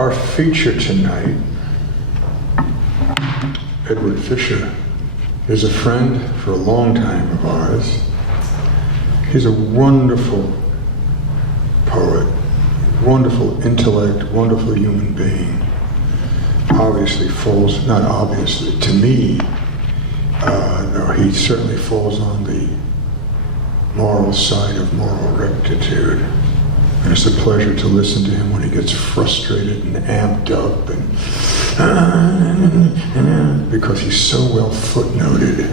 Our feature tonight, Edward Fisher, is a friend for a long time of ours. He's a wonderful poet, wonderful intellect, wonderful human being. Obviously falls, not obviously, to me, no, he certainly falls on the moral side of moral rectitude. And it's a pleasure to listen to him when he gets frustrated and amped up, and because he's so well footnoted.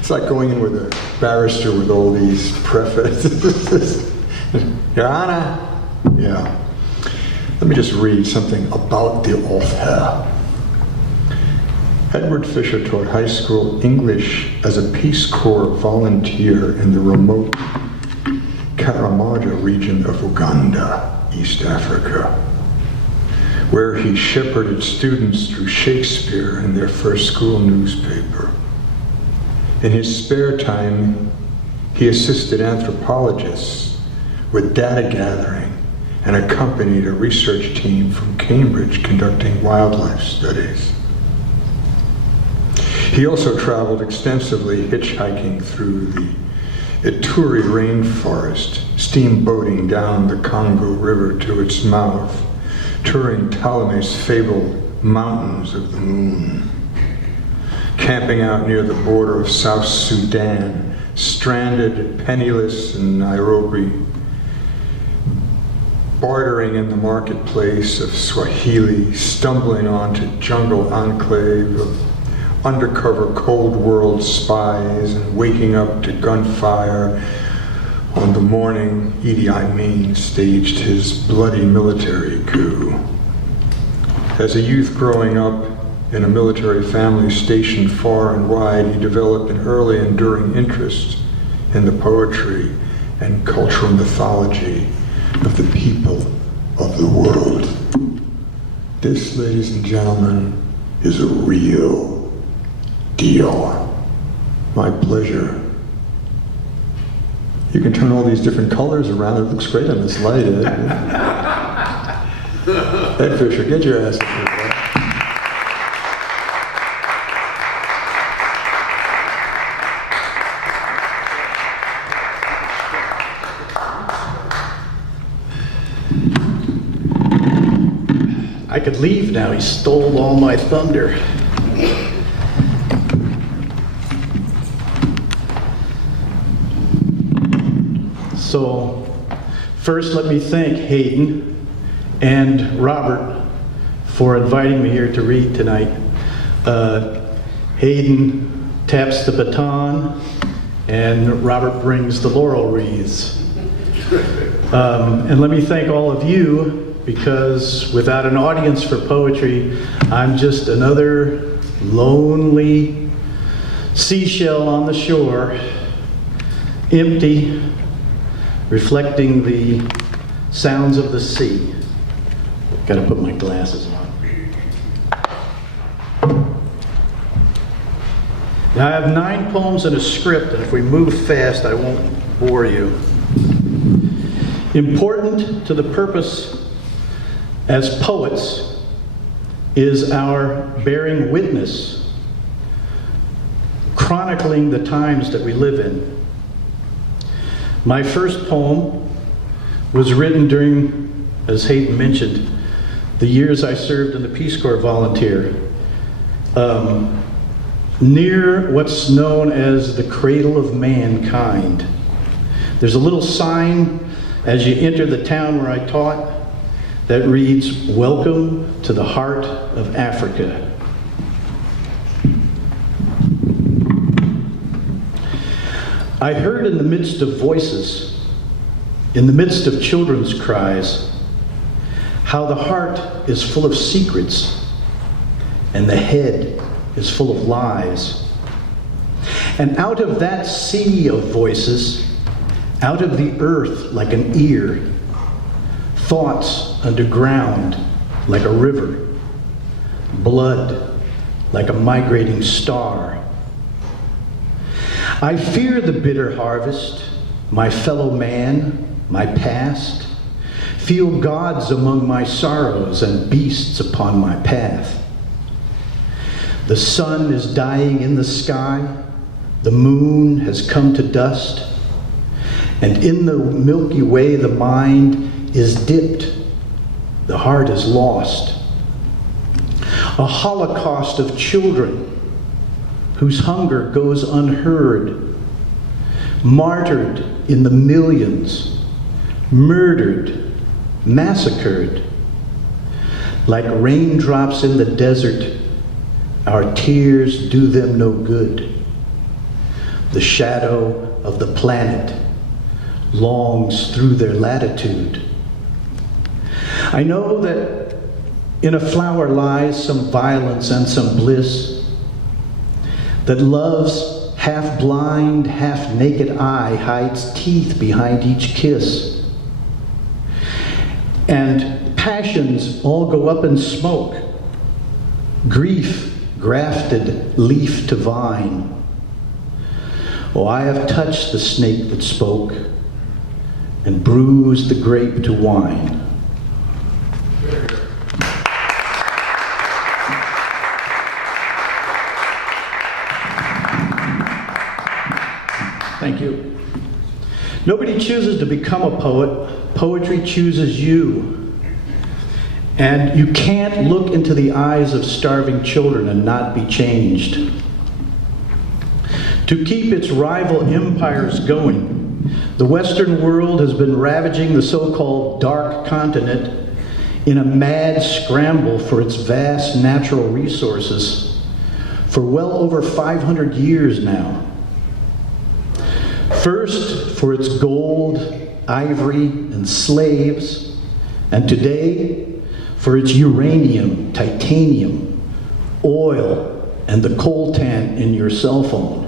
It's like going in with a barrister with all these prefaces. Your Honor, yeah. Let me just read something about the author. Edward Fisher taught high school English as a Peace Corps volunteer in the remote Karamega region of Uganda, East Africa, where he shepherded students through Shakespeare in their first school newspaper. In his spare time, he assisted anthropologists with data gathering and accompanied a research team from Cambridge conducting wildlife studies. He also traveled extensively hitchhiking through the Ituri rainforest, steamboating down the Congo River to its mouth, touring Ptolemy's fabled Mountains of the Moon, camping out near the border of South Sudan, stranded, penniless in Nairobi, bartering in the marketplace of Swahili, stumbling onto jungle enclave of undercover Cold World spies, and waking up to gunfire on the morning Idi Amin staged his bloody military coup. As a youth growing up in a military family stationed far and wide, he developed an early enduring interest in the poetry and cultural mythology of the people of the world. This, ladies and gentlemen, is a real deal. My pleasure. You can turn all these different colors around. It looks great on this light, Ed. Ed Fisher, get your ass up here, bud. I could leave now. He stole all my thunder. So, first let me thank Hayden and Robert for inviting me here to read tonight. Hayden taps the baton and Robert brings the laurel wreaths. And let me thank all of you, because without an audience for poetry, I'm just another lonely seashell on the shore, empty, reflecting the sounds of the sea. Gotta put my glasses on. Now I have 9 poems and a script, and if we move fast, I won't bore you. Important to the purpose as poets is our bearing witness, chronicling the times that we live in. My first poem was written during, as Hayden mentioned, the years I served in the Peace Corps volunteer, near what's known as the cradle of mankind. There's a little sign as you enter the town where I taught that reads, "Welcome to the heart of Africa." I heard in the midst of voices, in the midst of children's cries, how the heart is full of secrets and the head is full of lies. And out of that sea of voices, out of the earth like an ear, thoughts underground like a river, blood like a migrating star. I fear the bitter harvest, my fellow man, my past, feel gods among my sorrows and beasts upon my path. The sun is dying in the sky, the moon has come to dust, and in the Milky Way the mind is dipped, the heart is lost. A holocaust of children whose hunger goes unheard, martyred in the millions, murdered, massacred. Like raindrops in the desert, our tears do them no good. The shadow of the planet longs through their latitude. I know that in a flower lies some violence and some bliss, that love's half-blind, half-naked eye hides teeth behind each kiss. And passions all go up in smoke, grief grafted leaf to vine. Oh, I have touched the snake that spoke and bruised the grape to wine. Thank you. Nobody chooses to become a poet. Poetry chooses you. And you can't look into the eyes of starving children and not be changed. To keep its rival empires going, the Western world has been ravaging the so-called dark continent in a mad scramble for its vast natural resources for well over 500 years now. First, for its gold, ivory, and slaves, and today, for its uranium, titanium, oil, and the coltan in your cell phone.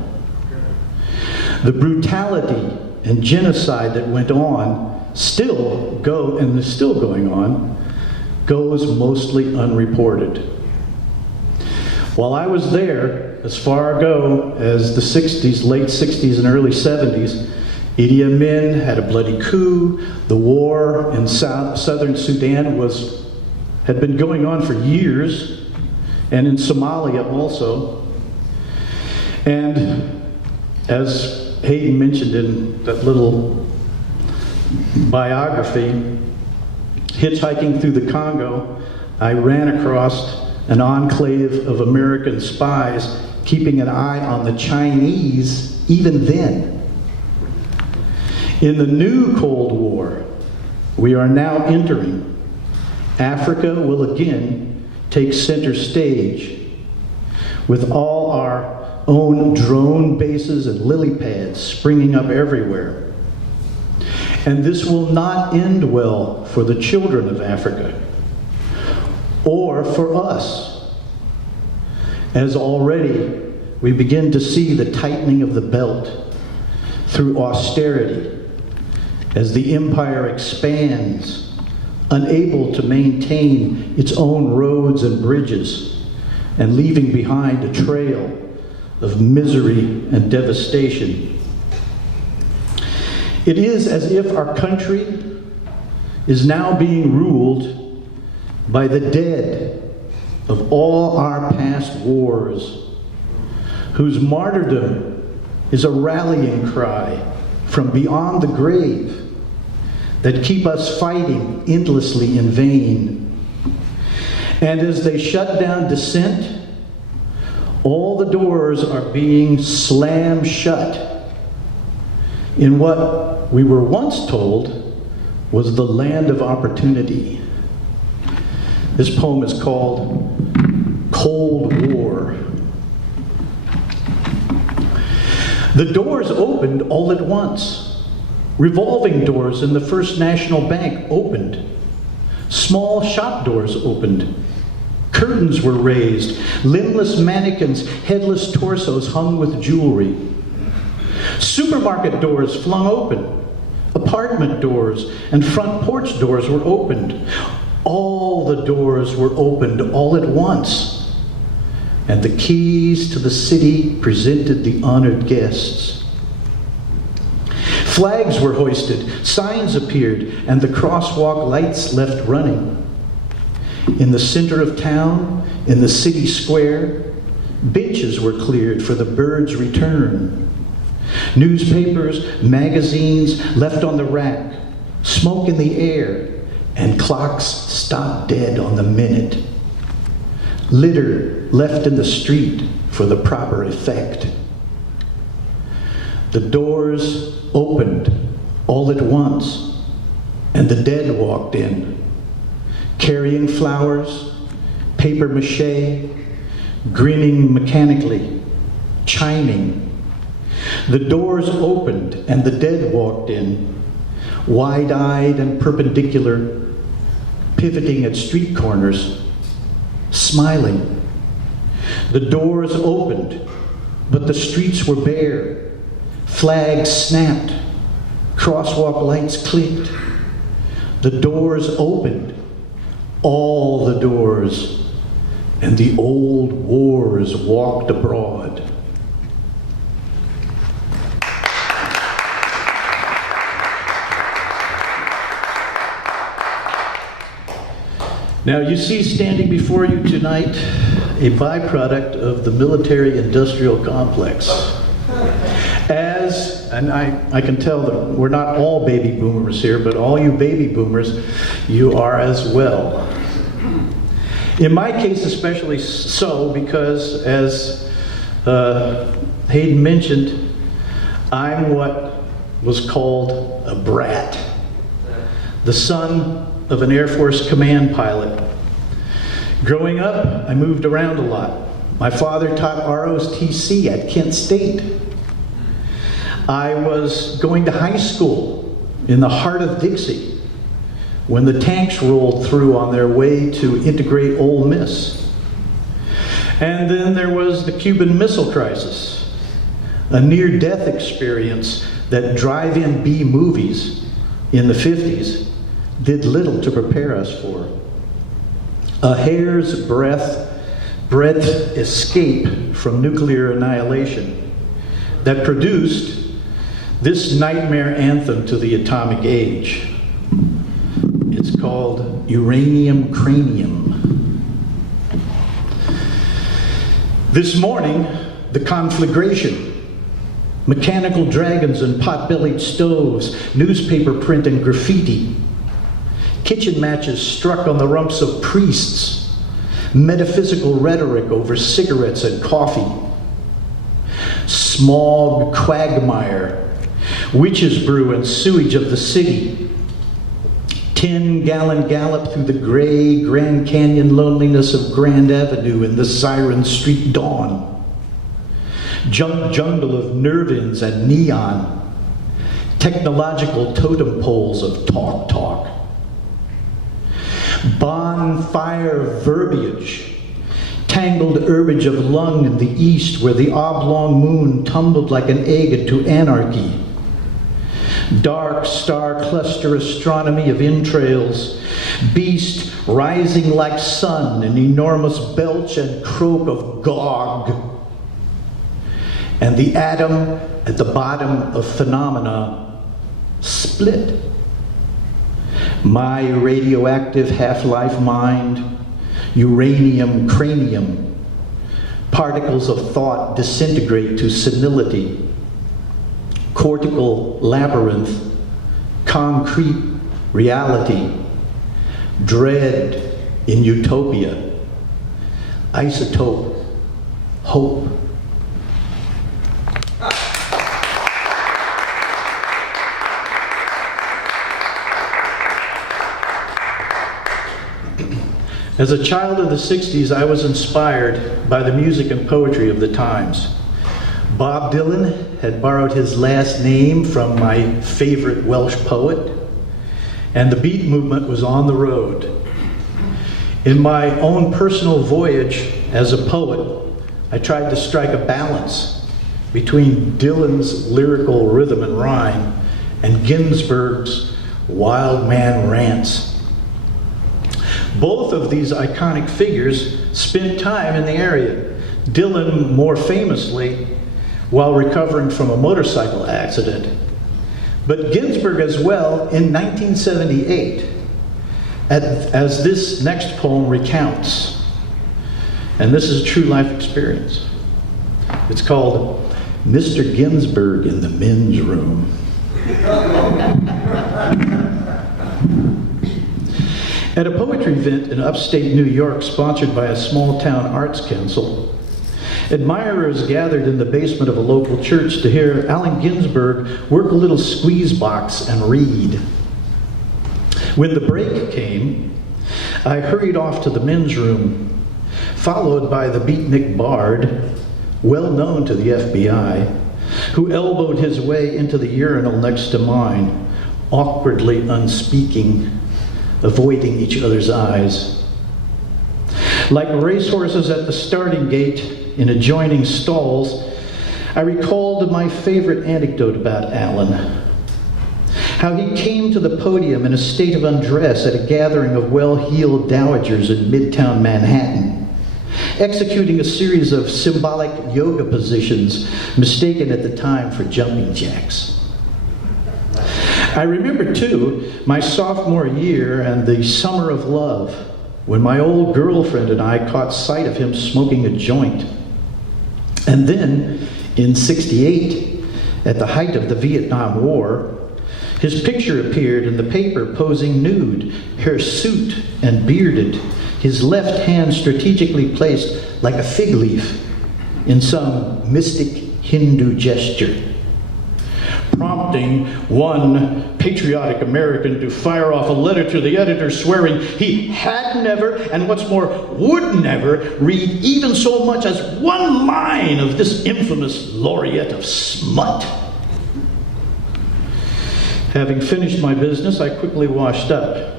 The brutality and genocide that went on is still going on, goes mostly unreported. While I was there, as far ago as the 60s, late 60s and early 70s, Idi Amin had a bloody coup. The war in southern Sudan had been going on for years, and in Somalia also. And as Hayden mentioned in that little biography, hitchhiking through the Congo, I ran across an enclave of American spies keeping an eye on the Chinese even then. In the new Cold War we are now entering, Africa will again take center stage with all our own drone bases and lily pads springing up everywhere. And this will not end well for the children of Africa or for us, as already we begin to see the tightening of the belt through austerity as the empire expands, unable to maintain its own roads and bridges, and leaving behind a trail of misery and devastation. It is as if our country is now being ruled by the dead of all our past wars, whose martyrdom is a rallying cry from beyond the grave that keep us fighting endlessly in vain. And as they shut down dissent, all the doors are being slammed shut in what we were once told was the land of opportunity. This poem is called Cold War. The doors opened all at once. Revolving doors in the First National Bank opened. Small shop doors opened. Curtains were raised. Limbless mannequins, headless torsos hung with jewelry. Supermarket doors flung open. Apartment doors and front porch doors were opened. All the doors were opened all at once. And the keys to the city presented the honored guests. Flags were hoisted, signs appeared, and the crosswalk lights left running. In the center of town, in the city square, benches were cleared for the birds' return. Newspapers, magazines left on the rack, smoke in the air, and clocks stopped dead on the minute. Litter left in the street for the proper effect. The doors opened all at once, and the dead walked in, carrying flowers, paper mache, grinning mechanically, chiming. The doors opened, and the dead walked in, wide-eyed and perpendicular, pivoting at street corners, smiling. The doors opened, but the streets were bare. Flags snapped, crosswalk lights clicked. The doors opened, all the doors, and the old wars walked abroad. Now you see standing before you tonight a byproduct of the military-industrial complex. And I can tell that we're not all baby boomers here, but all you baby boomers, you are as well. In my case especially so, because as Hayden mentioned, I'm what was called a brat, the son of an Air Force command pilot. Growing up, I moved around a lot. My father taught ROTC at Kent State. I was going to high school in the heart of Dixie when the tanks rolled through on their way to integrate Ole Miss. And then there was the Cuban Missile Crisis, a near-death experience that drive-in B movies in the 50s did little to prepare us for. A hair's breadth escape from nuclear annihilation that produced this nightmare anthem to the atomic age. It's called Uranium Cranium. This morning, the conflagration, mechanical dragons and pot-bellied stoves, newspaper print and graffiti, kitchen matches struck on the rumps of priests, metaphysical rhetoric over cigarettes and coffee, smog quagmire, witch's brew and sewage of the city, 10-gallon gallop through the gray Grand Canyon loneliness of Grand Avenue in the Siren Street dawn, jungle of nerve-ins and neon, technological totem poles of talk, bonfire verbiage, tangled herbage of lung in the east where the oblong moon tumbled like an egg into anarchy, dark star cluster astronomy of entrails, beast rising like sun, an enormous belch and croak of Gog, and the atom at the bottom of phenomena split. My radioactive half-life mind, uranium cranium, particles of thought disintegrate to senility, cortical labyrinth, concrete reality, dread in utopia, isotope, hope. As a child of the 60s, I was inspired by the music and poetry of the times. Bob Dylan had borrowed his last name from my favorite Welsh poet, and the beat movement was on the road. In my own personal voyage as a poet, I tried to strike a balance between Dylan's lyrical rhythm and rhyme and Ginsberg's wild man rants. Both of these iconic figures spent time in the area. Dylan more famously while recovering from a motorcycle accident, But Ginsberg as well in 1978, as this next poem recounts. And this is a true life experience. It's called Mr. Ginsberg in the Men's Room. At a poetry event in upstate New York sponsored by a small town arts council, admirers gathered in the basement of a local church to hear Allen Ginsberg work a little squeeze box and read. When the break came, I hurried off to the men's room, followed by the beatnik Bard, well known to the FBI, who elbowed his way into the urinal next to mine, awkwardly unspeaking, avoiding each other's eyes. Like racehorses at the starting gate in adjoining stalls, I recalled my favorite anecdote about Allen. How he came to the podium in a state of undress at a gathering of well-heeled dowagers in Midtown Manhattan, executing a series of symbolic yoga positions mistaken at the time for jumping jacks. I remember, too, my sophomore year and the summer of love, when my old girlfriend and I caught sight of him smoking a joint. And then, in '68, at the height of the Vietnam War, his picture appeared in the paper posing nude, hirsute and bearded, his left hand strategically placed like a fig leaf in some mystic Hindu gesture, prompting one patriotic American to fire off a letter to the editor swearing he had never, and what's more, would never read even so much as one line of this infamous laureate of smut. Having finished my business, I quickly washed up,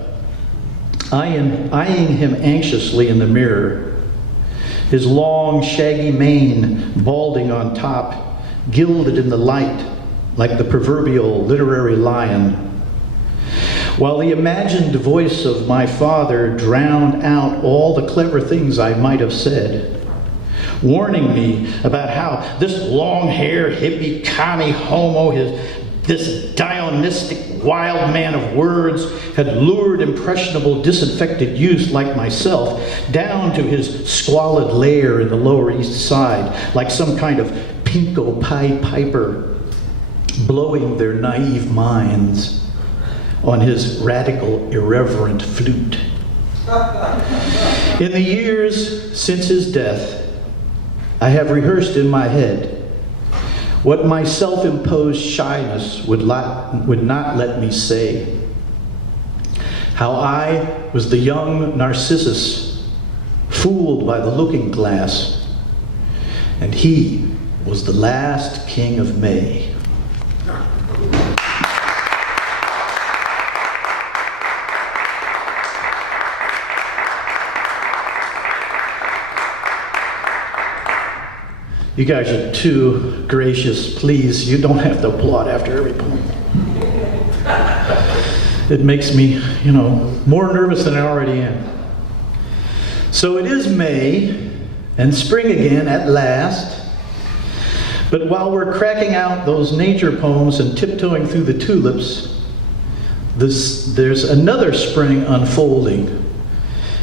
eyeing him anxiously in the mirror, his long, shaggy mane balding on top, gilded in the light like the proverbial literary lion, while the imagined voice of my father drowned out all the clever things I might have said, warning me about how this long-haired, hippie, commie homo, this Dionistic wild man of words, had lured impressionable, disaffected youth like myself down to his squalid lair in the Lower East Side, like some kind of pinko Pied Piper, blowing their naive minds on his radical, irreverent flute. In the years since his death, I have rehearsed in my head what my self-imposed shyness would not let me say. How I was the young Narcissus, fooled by the looking glass, and he was the last king of May. You guys are too gracious. Please, you don't have to applaud after every poem. It makes me, more nervous than I already am. So it is May, and spring again at last. But while we're cracking out those nature poems and tiptoeing through the tulips, there's another spring unfolding.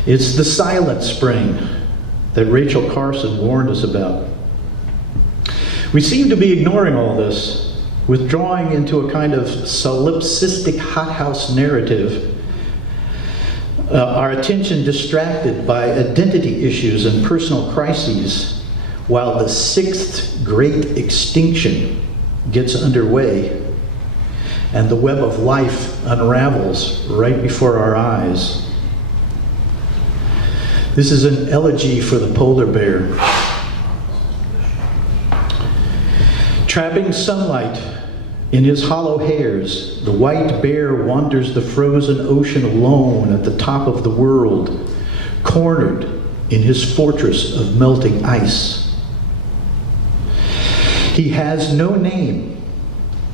It's the silent spring that Rachel Carson warned us about. We seem to be ignoring all this, withdrawing into a kind of solipsistic hothouse narrative, our attention distracted by identity issues and personal crises, while the sixth great extinction gets underway and the web of life unravels right before our eyes. This is an elegy for the polar bear. Trapping sunlight in his hollow hairs, the white bear wanders the frozen ocean alone at the top of the world, cornered in his fortress of melting ice. He has no name,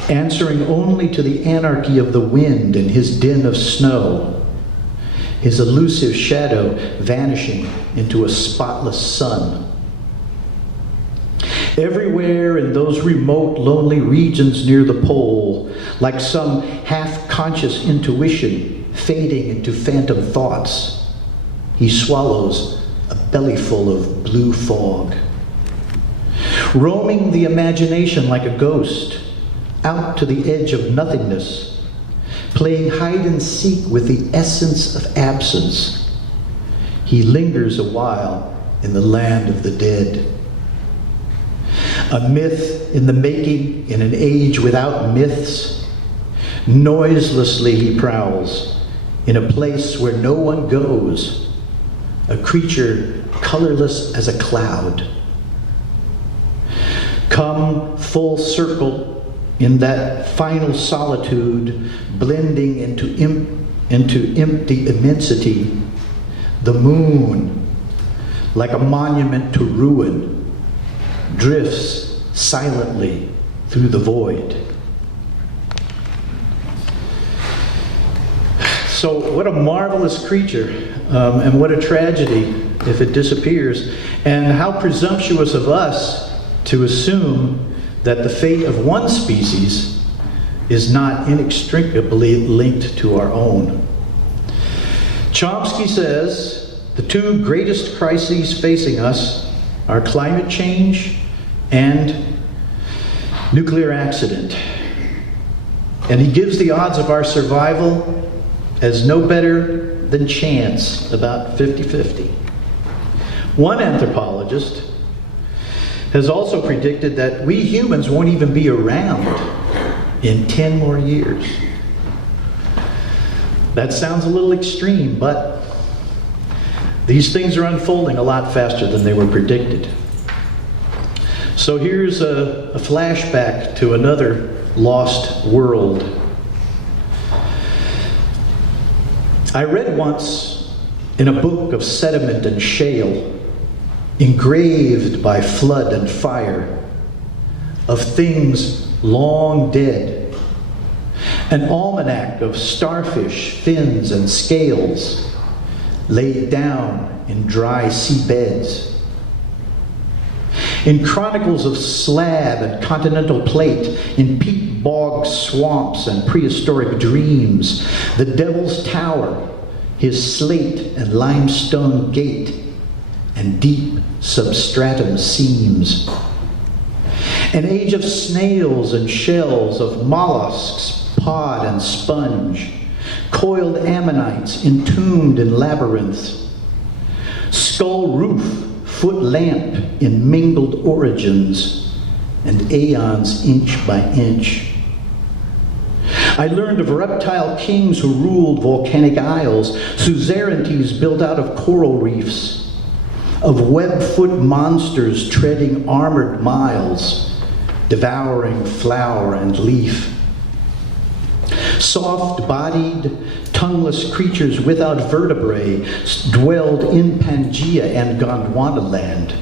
answering only to the anarchy of the wind and his din of snow, his elusive shadow vanishing into a spotless sun. Everywhere in those remote, lonely regions near the pole, like some half-conscious intuition fading into phantom thoughts, he swallows a bellyful of blue fog. Roaming the imagination like a ghost, out to the edge of nothingness, playing hide and seek with the essence of absence, he lingers a while in the land of the dead. A myth in the making in an age without myths, noiselessly he prowls in a place where no one goes, a creature colorless as a cloud. Come full circle in that final solitude, blending into empty immensity, the moon, like a monument to ruin, drifts silently through the void. So what a marvelous creature, and what a tragedy if it disappears, and how presumptuous of us to assume that the fate of one species is not inextricably linked to our own. Chomsky says the two greatest crises facing us are climate change and nuclear accident. And he gives the odds of our survival as no better than chance, about 50-50. One anthropologist has also predicted that we humans won't even be around in 10 more years. That sounds a little extreme, but these things are unfolding a lot faster than they were predicted. So here's a flashback to another lost world. I read once in a book of sediment and shale, engraved by flood and fire, of things long dead, an almanac of starfish, fins, and scales laid down in dry seabeds. In chronicles of slab and continental plate, in peat bog swamps and prehistoric dreams, the Devil's Tower, his slate and limestone gate, and deep substratum seams. An age of snails and shells, of mollusks, pod and sponge, coiled ammonites entombed in labyrinths, skull roof, foot lamp in mingled origins, and aeons inch by inch. I learned of reptile kings who ruled volcanic isles, suzerainties built out of coral reefs, of web-foot monsters treading armored miles, devouring flower and leaf. Soft-bodied, tongueless creatures without vertebrae dwelled in Pangaea and Gondwana land,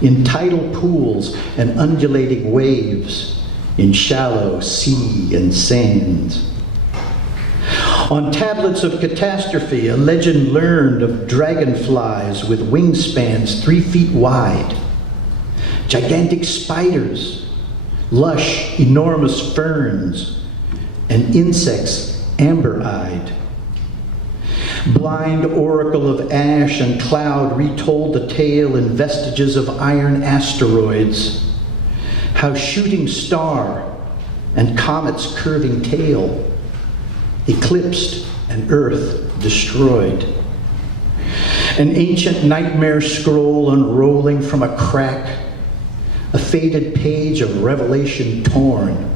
in tidal pools and undulating waves, in shallow sea and sands. On tablets of catastrophe, a legend learned of dragonflies with wingspans 3 feet wide, gigantic spiders, lush, enormous ferns, and insects amber-eyed. Blind oracle of ash and cloud retold the tale in vestiges of iron asteroids, how shooting star and comet's curving tail eclipsed and earth destroyed. An ancient nightmare scroll unrolling from a crack, a faded page of revelation torn,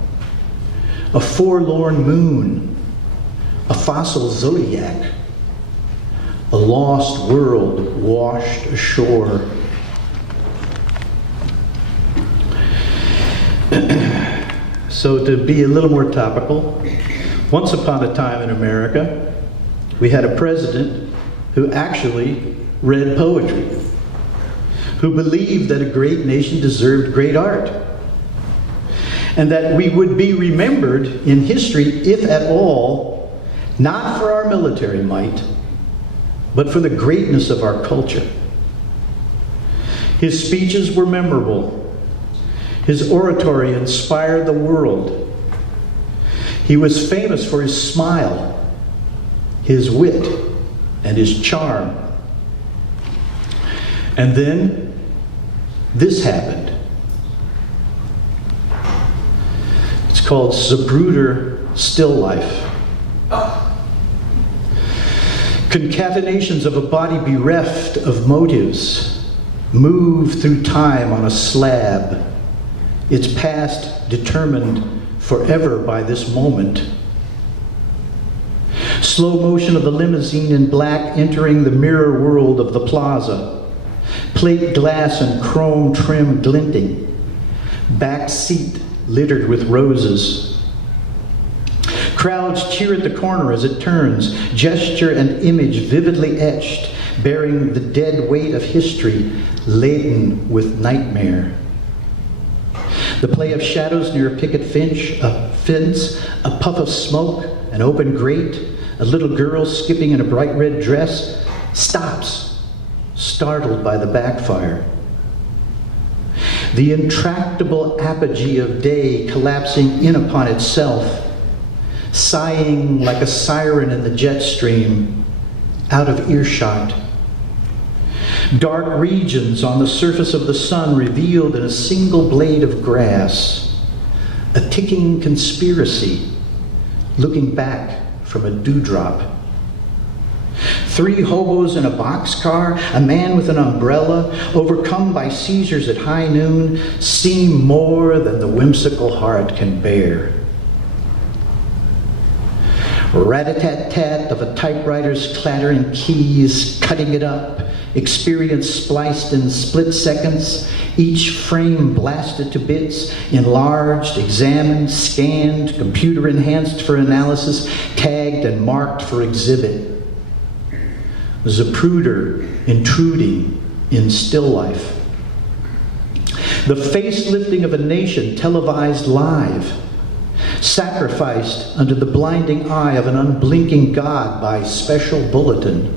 a forlorn moon, a fossil zodiac, a lost world washed ashore. So to be a little more topical, once upon a time in America, we had a president who actually read poetry, who believed that a great nation deserved great art, and that we would be remembered in history, if at all, not for our military might, but for the greatness of our culture. His speeches were memorable, His oratory inspired the world. He was famous for his smile, his wit, and his charm. And then this happened. It's called Zapruder Still Life. Concatenations of a body bereft of motives move through time on a slab, its past determined forever by this moment. Slow motion of the limousine in black entering the mirror world of the plaza. Plate glass and chrome trim glinting. Back seat littered with roses. Crowds cheer at the corner as it turns, gesture and image vividly etched, bearing the dead weight of history, laden with nightmare. The play of shadows near a picket fence, a puff of smoke, an open grate, a little girl skipping in a bright red dress, stops, startled by the backfire. The intractable apogee of day collapsing in upon itself, sighing like a siren in the jet stream, out of earshot. Dark regions on the surface of the sun revealed in a single blade of grass, a ticking conspiracy, looking back from a dewdrop. 3 hobos in a boxcar, a man with an umbrella, overcome by seizures at high noon, seem more than the whimsical heart can bear. Rat-a-tat-tat of a typewriter's clattering keys, cutting it up, experience spliced in split seconds, each frame blasted to bits, enlarged, examined, scanned, computer enhanced for analysis, tagged and marked for exhibit. Zapruder intruding in still life. The face-lifting of a nation televised live, sacrificed under the blinding eye of an unblinking God by special bulletin.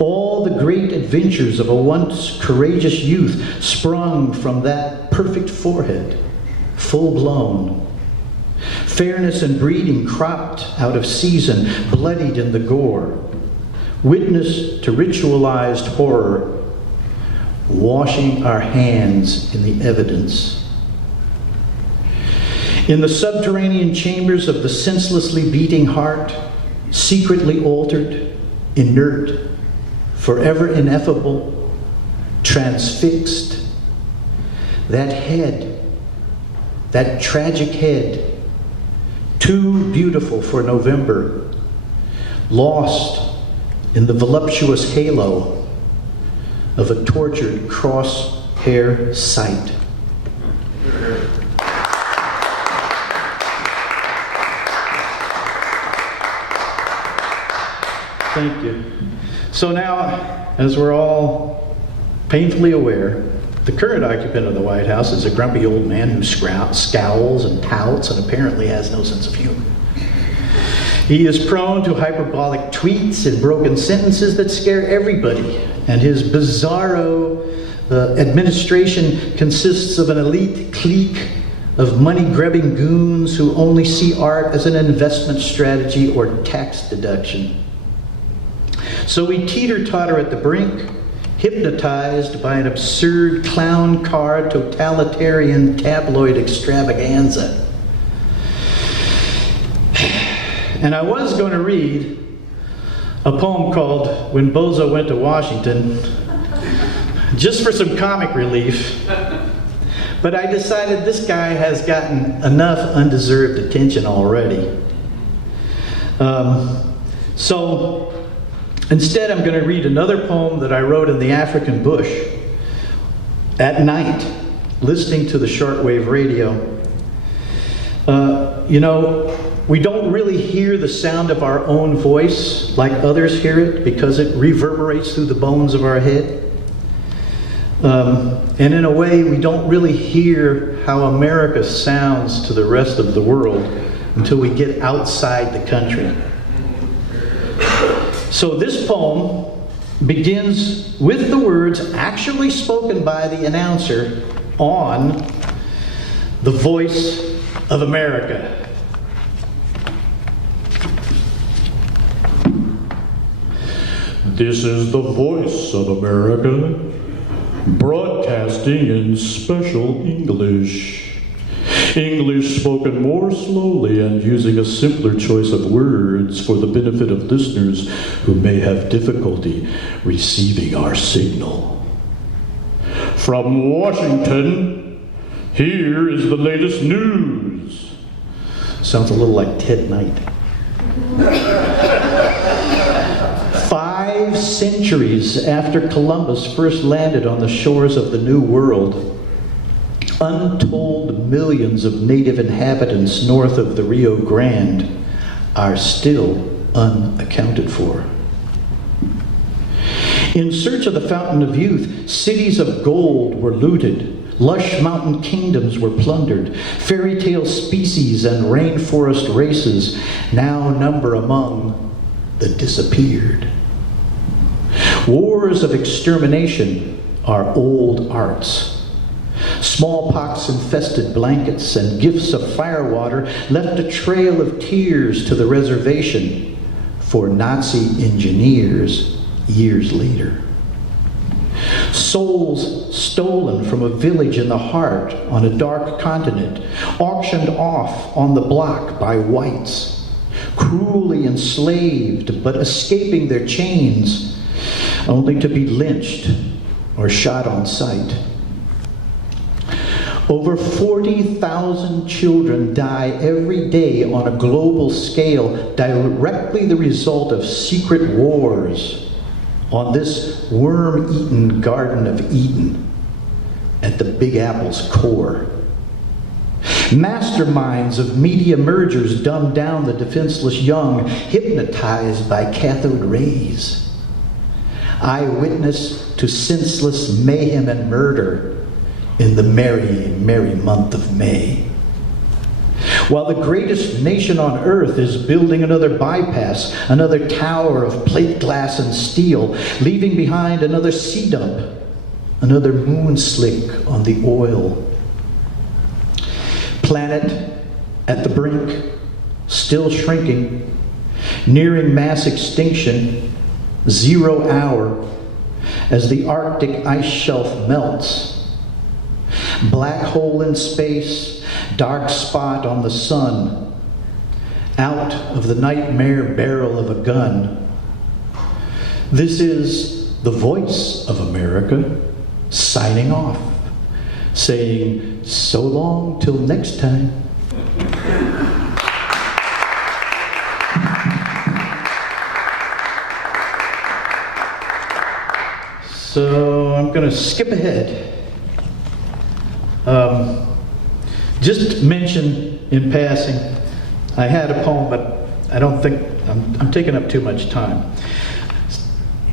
All the great adventures of a once courageous youth sprung from that perfect forehead, full-blown. Fairness and breeding cropped out of season, bloodied in the gore. Witness to ritualized horror, washing our hands in the evidence. In the subterranean chambers of the senselessly beating heart, secretly altered, inert, forever ineffable, transfixed, that head, that tragic head, too beautiful for November, lost in the voluptuous halo of a tortured crosshair sight. Thank you. So now, as we're all painfully aware, the current occupant of the White House is a grumpy old man who scowls and pouts and apparently has no sense of humor. He is prone to hyperbolic tweets and broken sentences that scare everybody, and his bizarro administration consists of an elite clique of money-grubbing goons who only see art as an investment strategy or tax deduction. So we teeter-totter at the brink, hypnotized by an absurd clown car totalitarian tabloid extravaganza. And I was going to read a poem called When Bozo Went to Washington, just for some comic relief. But I decided this guy has gotten enough undeserved attention already. So instead, I'm going to read another poem that I wrote in the African bush at night, listening to the shortwave radio. We don't really hear the sound of our own voice like others hear it because it reverberates through the bones of our head. And in a way, we don't really hear how America sounds to the rest of the world until we get outside the country. So this poem begins with the words actually spoken by the announcer on the voice of America. This is the voice of America, broadcasting in special English. English spoken more slowly and using a simpler choice of words for the benefit of listeners who may have difficulty receiving our signal. From Washington, here is the latest news. Sounds a little like Ted Knight. 5 centuries after Columbus first landed on the shores of the New World, untold millions of native inhabitants north of the Rio Grande are still unaccounted for. In search of the fountain of youth, cities of gold were looted, lush mountain kingdoms were plundered, fairy tale species and rainforest races now number among the disappeared. Wars of extermination are old arts. Smallpox-infested blankets and gifts of firewater left a trail of tears to the reservation for Nazi engineers years later. Souls stolen from a village in the heart on a dark continent, auctioned off on the block by whites, cruelly enslaved but escaping their chains, only to be lynched or shot on sight. Over 40,000 children die every day on a global scale, directly the result of secret wars on this worm-eaten Garden of Eden at the Big Apple's core. Masterminds of media mergers dumb down the defenseless young, hypnotized by cathode rays. Eyewitness to senseless mayhem and murder in the merry, merry month of May. While the greatest nation on earth is building another bypass, another tower of plate glass and steel, leaving behind another sea dump, another moon slick on the oil. Planet at the brink, still shrinking, nearing mass extinction, 0 hour, as the Arctic ice shelf melts. Black hole in space, dark spot on the sun, out of the nightmare barrel of a gun. This is the voice of America signing off, saying so long till next time. So I'm going to skip ahead. Just mention in passing, I had a poem, but I don't think I'm taking up too much time.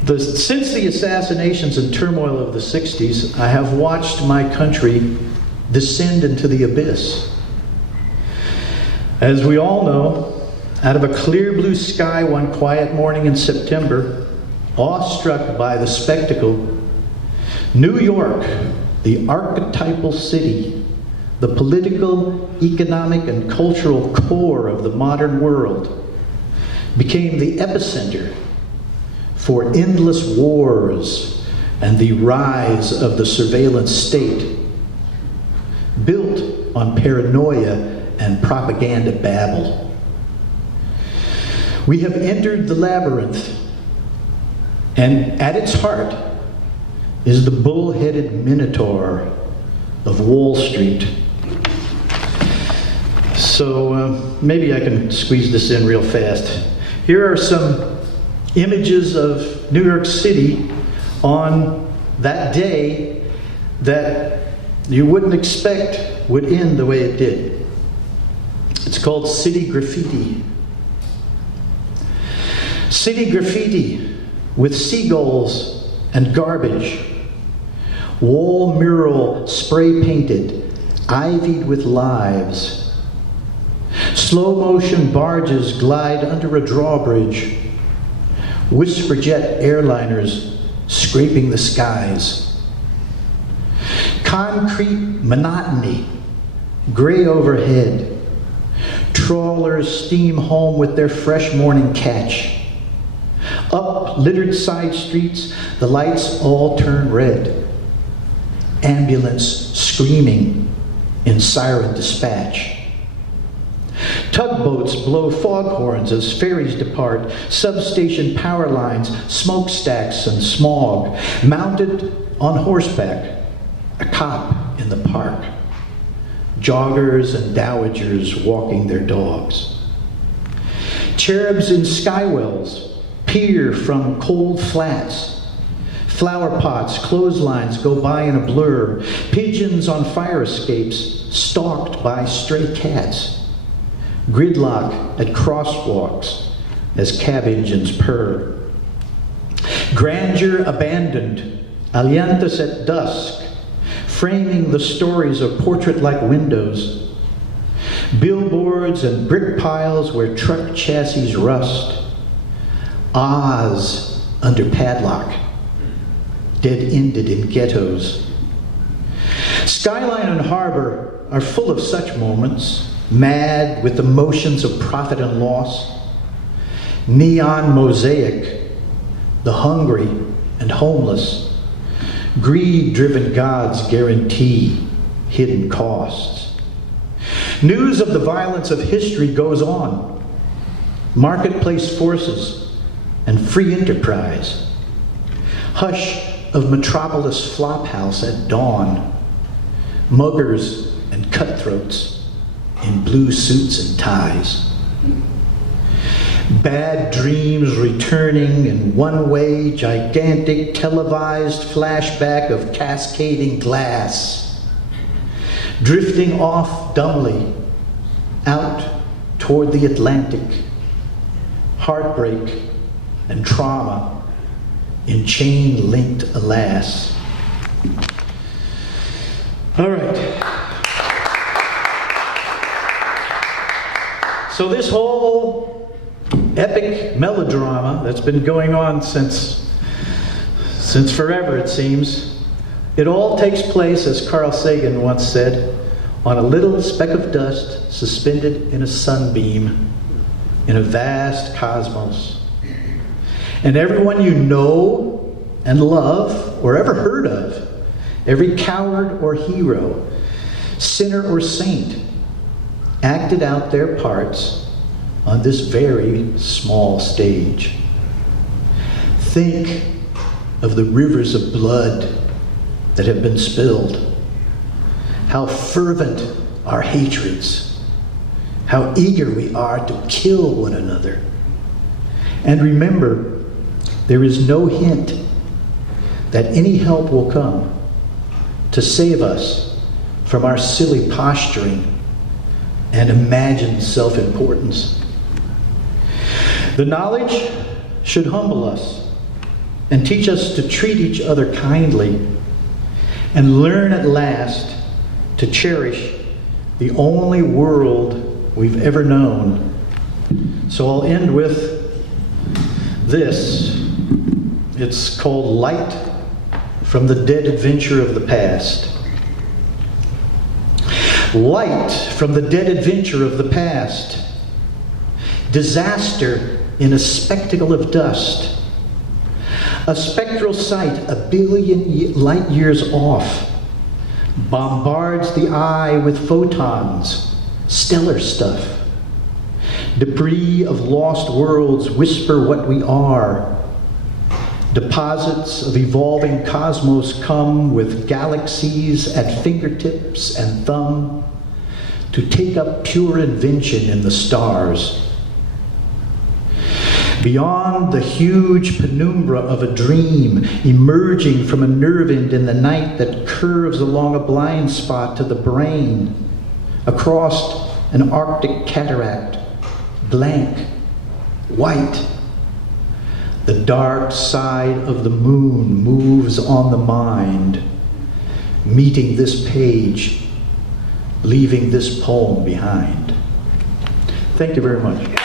Since the assassinations and turmoil of the 60s, I have watched my country descend into the abyss. As we all know, out of a clear blue sky one quiet morning in September, awestruck by the spectacle, New York, the archetypal city, the political, economic, and cultural core of the modern world, became the epicenter for endless wars and the rise of the surveillance state, built on paranoia and propaganda babble. We have entered the labyrinth, and at its heart is the bull-headed minotaur of Wall Street. So maybe I can squeeze this in real fast. Here are some images of New York City on that day that you wouldn't expect would end the way it did. It's called city graffiti. City graffiti with seagulls and garbage. Wall mural spray painted, ivied with lives. Slow motion barges glide under a drawbridge. Whisperjet airliners scraping the skies. Concrete monotony, gray overhead. Trawlers steam home with their fresh morning catch. Up littered side streets, the lights all turn red. Ambulance screaming in siren dispatch. Tugboats blow foghorns as ferries depart, substation power lines, smokestacks and smog. Mounted on horseback, a cop in the park. Joggers and dowagers walking their dogs. Cherubs in skywells peer from cold flats. Flower pots, clotheslines go by in a blur. Pigeons on fire escapes, stalked by stray cats. Gridlock at crosswalks as cab engines purr. Grandeur abandoned, alientas at dusk, framing the stories of portrait-like windows. Billboards and brick piles where truck chassis rust. Oz under padlock, dead-ended in ghettos. Skyline and harbor are full of such moments, mad with emotions of profit and loss. Neon mosaic, the hungry and homeless. Greed-driven gods guarantee hidden costs. News of the violence of history goes on. Marketplace forces and free enterprise. Hush of metropolis flophouse at dawn. Muggers and cutthroats in blue suits and ties. Bad dreams returning in one-way, gigantic, televised flashback of cascading glass. Drifting off dumbly, out toward the Atlantic. Heartbreak and trauma in chain-linked alas. All right. So this whole epic melodrama that's been going on since forever, it seems, it all takes place, as Carl Sagan once said, on a little speck of dust suspended in a sunbeam in a vast cosmos. And everyone you know and love or ever heard of, every coward or hero, sinner or saint, acted out their parts on this very small stage. Think of the rivers of blood that have been spilled. How fervent our hatreds. How eager we are to kill one another. And remember, there is no hint that any help will come to save us from our silly posturing and imagined self-importance. The knowledge should humble us and teach us to treat each other kindly and learn at last to cherish the only world we've ever known. So I'll end with this. It's called Light from the Dead Adventure of the Past. Light from the dead adventure of the past. Disaster in a spectacle of dust. A spectral sight a billion light years off bombards the eye with photons, stellar stuff. Debris of lost worlds whisper what we are. Deposits of evolving cosmos come with galaxies at fingertips and thumb to take up pure invention in the stars. Beyond the huge penumbra of a dream, emerging from a nerve end in the night that curves along a blind spot to the brain, across an Arctic cataract, blank, white. The dark side of the moon moves on the mind, meeting this page, leaving this poem behind. Thank you very much.